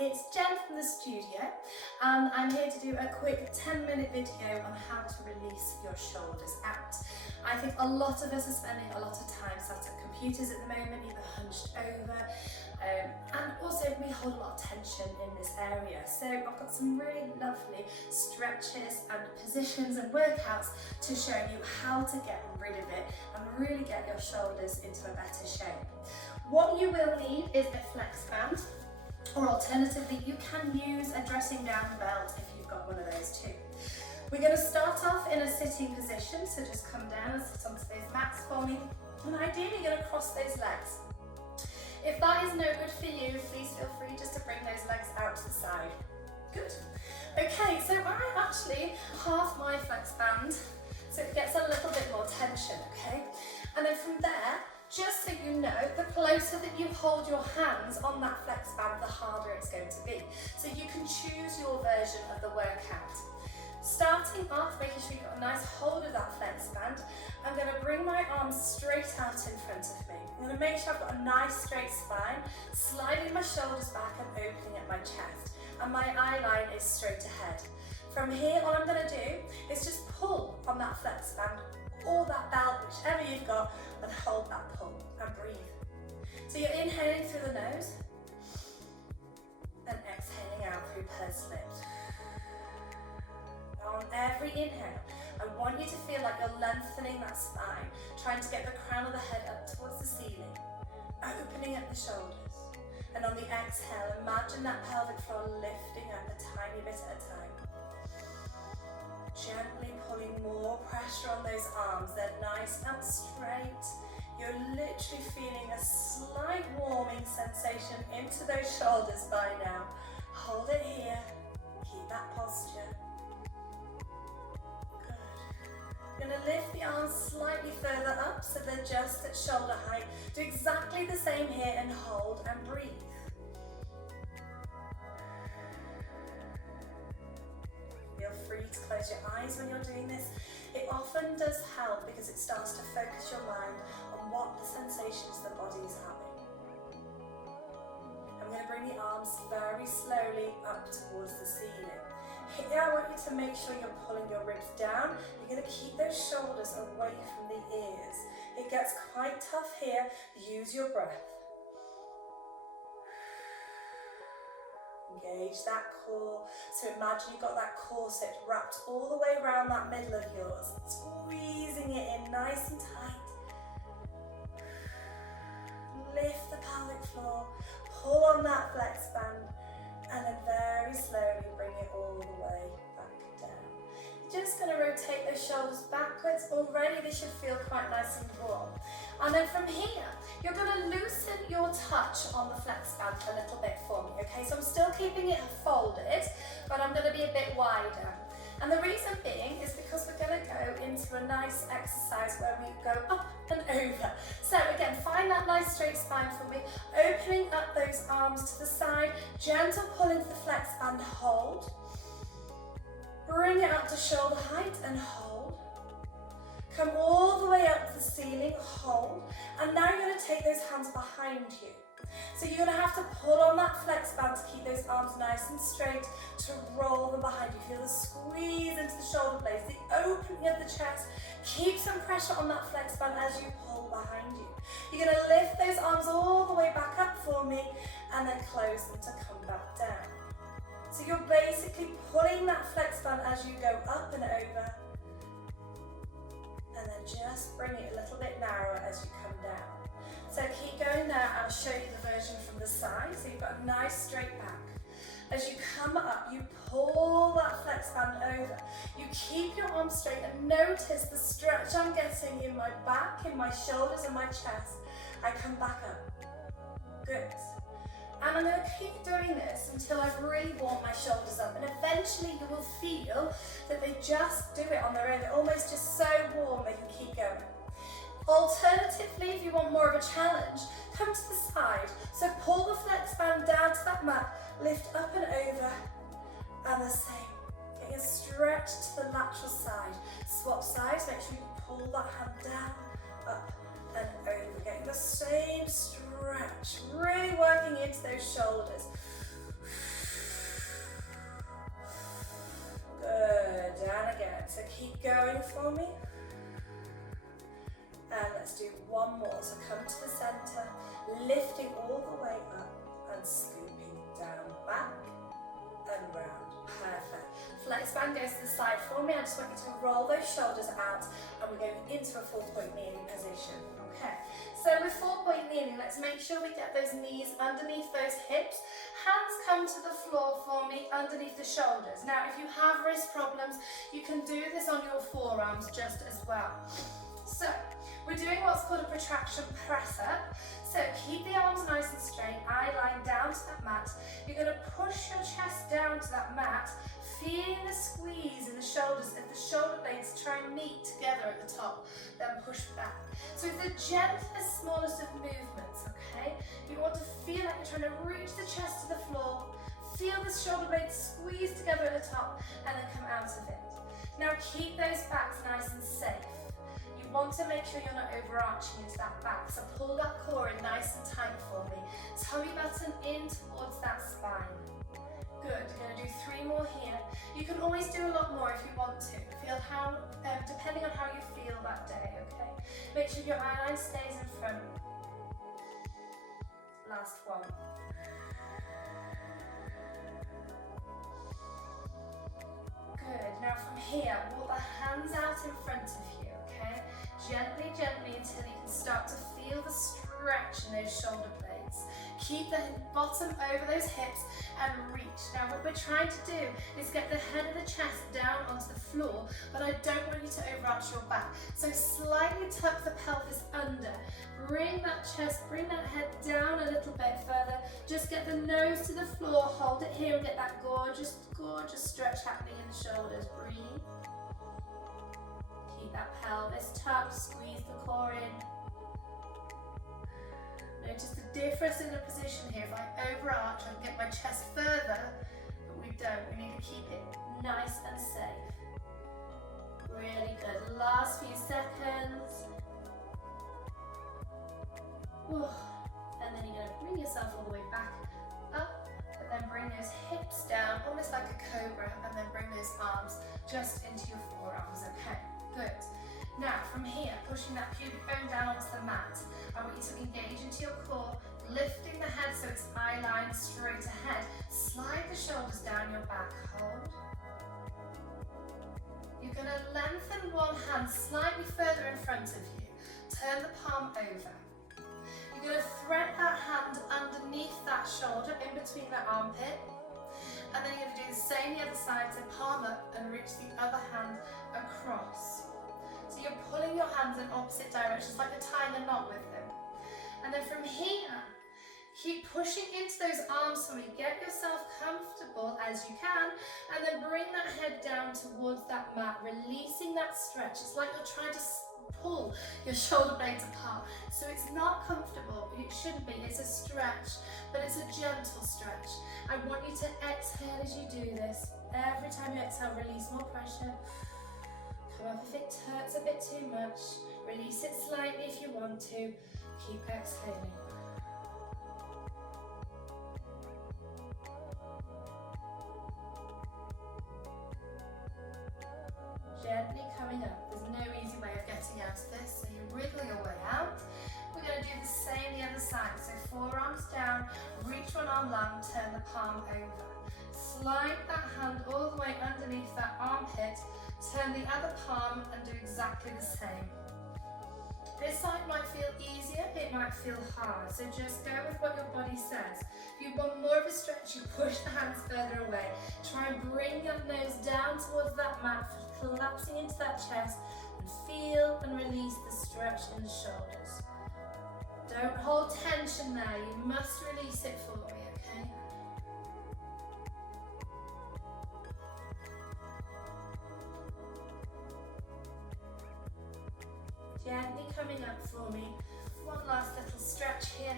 it's Jen from the studio and I'm here to do a quick 10-minute video on how to release your shoulders out. I think a lot of us are spending a lot of time sat at computers at the moment, either hunched over, and also we hold a lot of tension in this area. So I've got some really lovely stretches and positions and workouts to show you how to get rid of it and really get your shoulders into a better shape. What you will need is a flex band, or alternatively you can use a dressing down belt if you've got one of those too. We're going to start off in a sitting position, so just come down and sit onto those mats for me, and ideally you're going to cross those legs. If that is no good for you, please feel free just to bring those legs out to the side. Good. Okay, so I actually half my flex band so it gets a little bit more tension, okay? And then from there, just so you know, the closer that you hold your hands on that flex band, the harder it's going to be. So you can choose your version of the workout. Starting off, making sure you've got a nice hold of that flex band, I'm going to bring my arms straight out in front of me. I'm going to make sure I've got a nice straight spine, sliding my shoulders back and opening at my chest. And my eye line is straight ahead. From here, all I'm going to do is just pull on that flex band or that belt, whichever you've got, and hold that pull and breathe. So you're inhaling through the nose and exhaling out through pursed lips. On every inhale, I want you to feel like you're lengthening that spine, trying to get the crown of the head up towards the ceiling, opening up the shoulders. And on the exhale, imagine that pelvic floor lifting up a tiny bit at a time. Gently pulling more pressure on those arms. They're nice and straight. You're literally feeling a slight warming sensation into those shoulders by now. Hold it here. Keep that posture. Good. You're going to lift the arms slightly further up so they're just at shoulder height. Do exactly the same here and hold and breathe. Feel free to close your eyes when you're doing this. It often does help because it starts to focus your mind on what the sensations the body is having. I'm going to bring the arms very slowly up towards the ceiling. Here I want you to make sure you're pulling your ribs down. You're going to keep those shoulders away from the ears. It gets quite tough here. Use your breath. Engage that core. So imagine you've got that corset wrapped all the way around that middle of yours, squeezing it in nice and tight. Lift the pelvic floor, pull on that flex band, and then very slowly bring it all the way back down. You're just going to rotate those shoulders backwards. Already they should feel quite nice and warm. And then from here, you're going to loosen your touch on the flex band a little bit for me, okay? So I'm still keeping it folded, but I'm going to be a bit wider. And the reason being is because we're going to go into a nice exercise where we go up and over. So again, find that nice straight spine for me, opening up those arms to the side, gentle pull into the flex band, hold. Bring it up to shoulder height and hold. Come all the way up to the ceiling, hold. And now you're going to take those hands behind you. So you're going to have to pull on that flex band to keep those arms nice and straight, to roll them behind you. Feel the squeeze into the shoulder blades, the opening of the chest. Keep some pressure on that flex band as you pull behind you. You're going to lift those arms all the way back up for me and then close them to come back down. So you're basically pulling that flex band as you go up and over, and then just bring it a little bit narrower as you come down. So keep going there. I'll show you the version from the side. So you've got a nice straight back. As you come up, you pull that flex band over. You keep your arms straight and notice the stretch I'm getting in my back, in my shoulders and my chest. I come back up. Good. And I'm going to keep doing this until I've really warmed my shoulders up. And eventually you will feel that they just do it on their own. They're almost just so warm they can keep going. Alternatively, if you want more of a challenge, come to the side. So pull the flex band down to that mat, lift up and over, and the same. Getting a stretch to the lateral side. Swap sides, make sure you pull that hand down, up and over. Getting the same stretch, really working into those shoulders. Let's do one more. So come to the center, lifting all the way up and scooping down, back and round. Perfect. Flex band goes to the side for me. I just want you to roll those shoulders out and we're going into a 4-point kneeling position. Okay, so with 4-point kneeling, let's make sure we get those knees underneath those hips. Hands come to the floor for me, underneath the shoulders. Now, if you have wrist problems, you can do this on your forearms just as well. So, we're doing what's called a protraction press up. So, keep the arms nice and straight, eye line down to that mat. You're going to push your chest down to that mat, feeling the squeeze in the shoulders. If the shoulder blades try and meet together at the top, then push back. So it's the gentlest, smallest of movements, okay? You want to feel like you're trying to reach the chest to the floor, feel the shoulder blades squeeze together at the top, and then come out of it. Now keep those backs nice and safe. You want to make sure you're not overarching into that back, so pull that core in nice and tight for me. Tummy button in towards that spine. Good, you're going to do 3 more here. You can always do a lot more if you want to. Feel how, depending on how you feel that day, okay? Make sure your eye line stays in front. Last one. Good, now from here, walk the hands out in front of you, okay? Gently, gently until you can start to feel the stretch in those shoulder blades. Keep the bottom over those hips and reach. Now what we're trying to do is get the head of the chest down onto the floor, but I don't want you to overarch your back. So slightly tuck the pelvis under. Bring that chest, bring that head down a little bit further. Just get the nose to the floor, hold it here and get that gorgeous, gorgeous stretch happening in the shoulders. Breathe. Keep that pelvis tucked, squeeze the core in. Notice the difference in the position here. If I overarch, I can get my chest further, but we don't. We need to keep it nice and safe. Really good. Last few seconds. And then you're going to bring yourself all the way back up, but then bring those hips down, almost like a cobra, and then bring those arms just into your forearms. Okay, good. Now, from here, pushing that pubic bone down onto the mat, I want you to engage into your core, lifting the head so it's eye line straight ahead. Slide the shoulders down your back, hold. You're going to lengthen one hand slightly further in front of you. Turn the palm over. You're going to thread that hand underneath that shoulder, in between that armpit. And then you're going to do the same the other side, so palm up and reach the other hand across. So you're pulling your hands in opposite directions, like you're tying a knot with them. And then from here, keep pushing into those arms for me. Get yourself comfortable as you can, and then bring that head down towards that mat, releasing that stretch. It's like you're trying to pull your shoulder blades apart. So it's not comfortable, but it shouldn't be. It's a stretch, but it's a gentle stretch. I want you to exhale as you do this. Every time you exhale, release more pressure. Come up if it hurts a bit too much. Release it slightly if you want to. Keep exhaling. Gently coming up. There's no easy way of getting out of this, so you're wriggling your way out. We're going to do the same the other side. So forearms down, reach one arm long, turn the palm over. Slide that hand all the way underneath that armpit, turn the other palm and do exactly the same. This side might feel easier, it might feel hard, so just go with what your body says. If you want more of a stretch, you push the hands further away. Try and bring your nose down towards that mat, collapsing into that chest, and feel and release the stretch in the shoulders. Don't hold tension there, you must release it for me, okay? Gently coming up for me. One last little stretch here.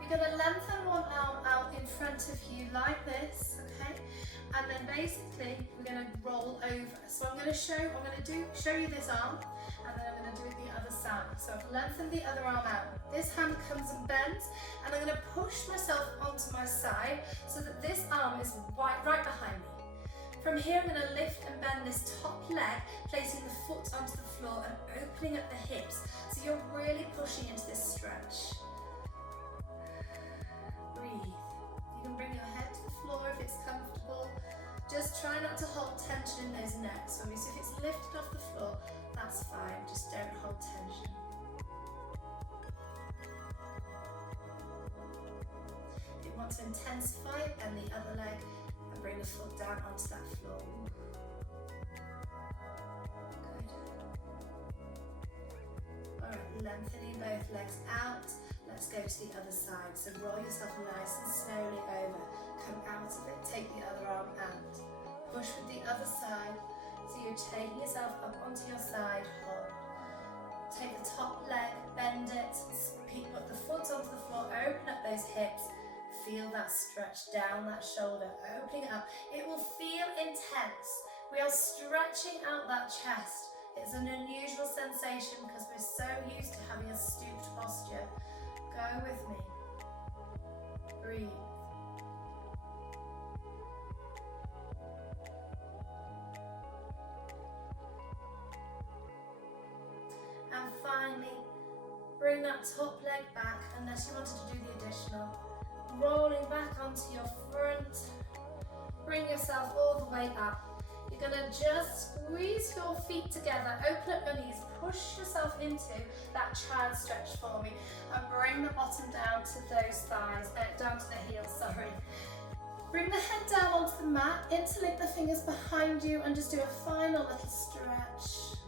You're going to lengthen one arm out in front of you like this, okay? And then basically we're going to roll over. So I'm going to show you this arm, and then I'm going to do it the other side. So I've lengthened the other arm out. This hand comes and bends, and I'm going to push myself onto my side so that this arm is right behind me. From here, I'm going to lift and bend this top leg, placing the foot onto the floor and opening up the hips. So you're really in those necks for me. So if it's lifted off the floor, that's fine, just don't hold tension. If you want to intensify it, bend the other leg and bring the foot down onto that floor. Good. Alright, lengthening both legs out. Let's go to the other side. So roll yourself nice and slowly over. Come out of it, take the other arm out. Push with the other side. So you're taking yourself up onto your side, hold. Take the top leg, bend it, put the foot onto the floor, open up those hips. Feel that stretch down that shoulder, opening up. It will feel intense. We are stretching out that chest. It's an unusual sensation because we're so used to having a stooped posture. Go with me. Breathe. And finally, bring that top leg back, unless you wanted to do the additional. Rolling back onto your front. Bring yourself all the way up. You're going to just squeeze your feet together, open up your knees, push yourself into that child stretch for me, and bring the bottom down to those thighs, down to the heels, sorry. Bring the head down onto the mat, interlink the fingers behind you, and just do a final little stretch.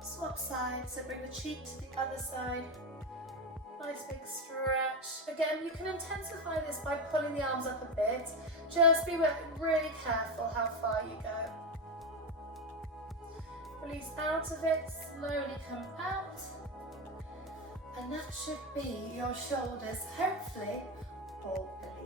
Swap sides, so bring the cheek to the other side. Nice big stretch. Again, you can intensify this by pulling the arms up a bit. Just be really careful how far you go. Release out of it, slowly come out. And that should be your shoulders, hopefully, all released.